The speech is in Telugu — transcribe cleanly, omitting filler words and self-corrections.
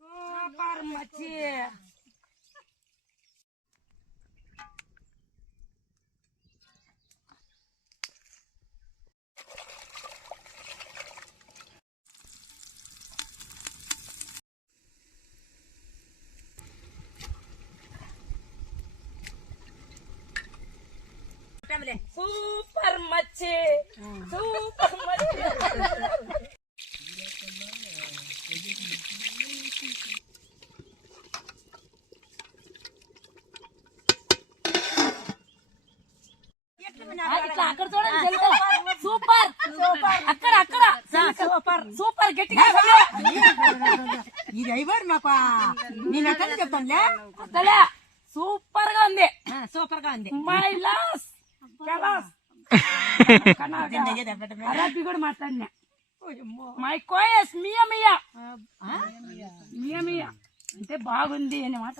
సూపర్ మచ్చి సూపర్ మచ్చి సూపర్ మచ్చి అక్కడ చూడండి సూపర్ సూపర్ అక్కడ అక్కడ సూపర్ సూపర్ గట్టిగా ఇది అయిపోయి మాకు నేను ఎక్కడ చెప్తానులే సూపర్ గా ఉంది సూపర్ గా ఉంది మై లాస్ అరబీ కూడా మాట్లాడినా మై కోయస్ మియా మియా మియా మియా అంటే బాగుంది అన్నమాట.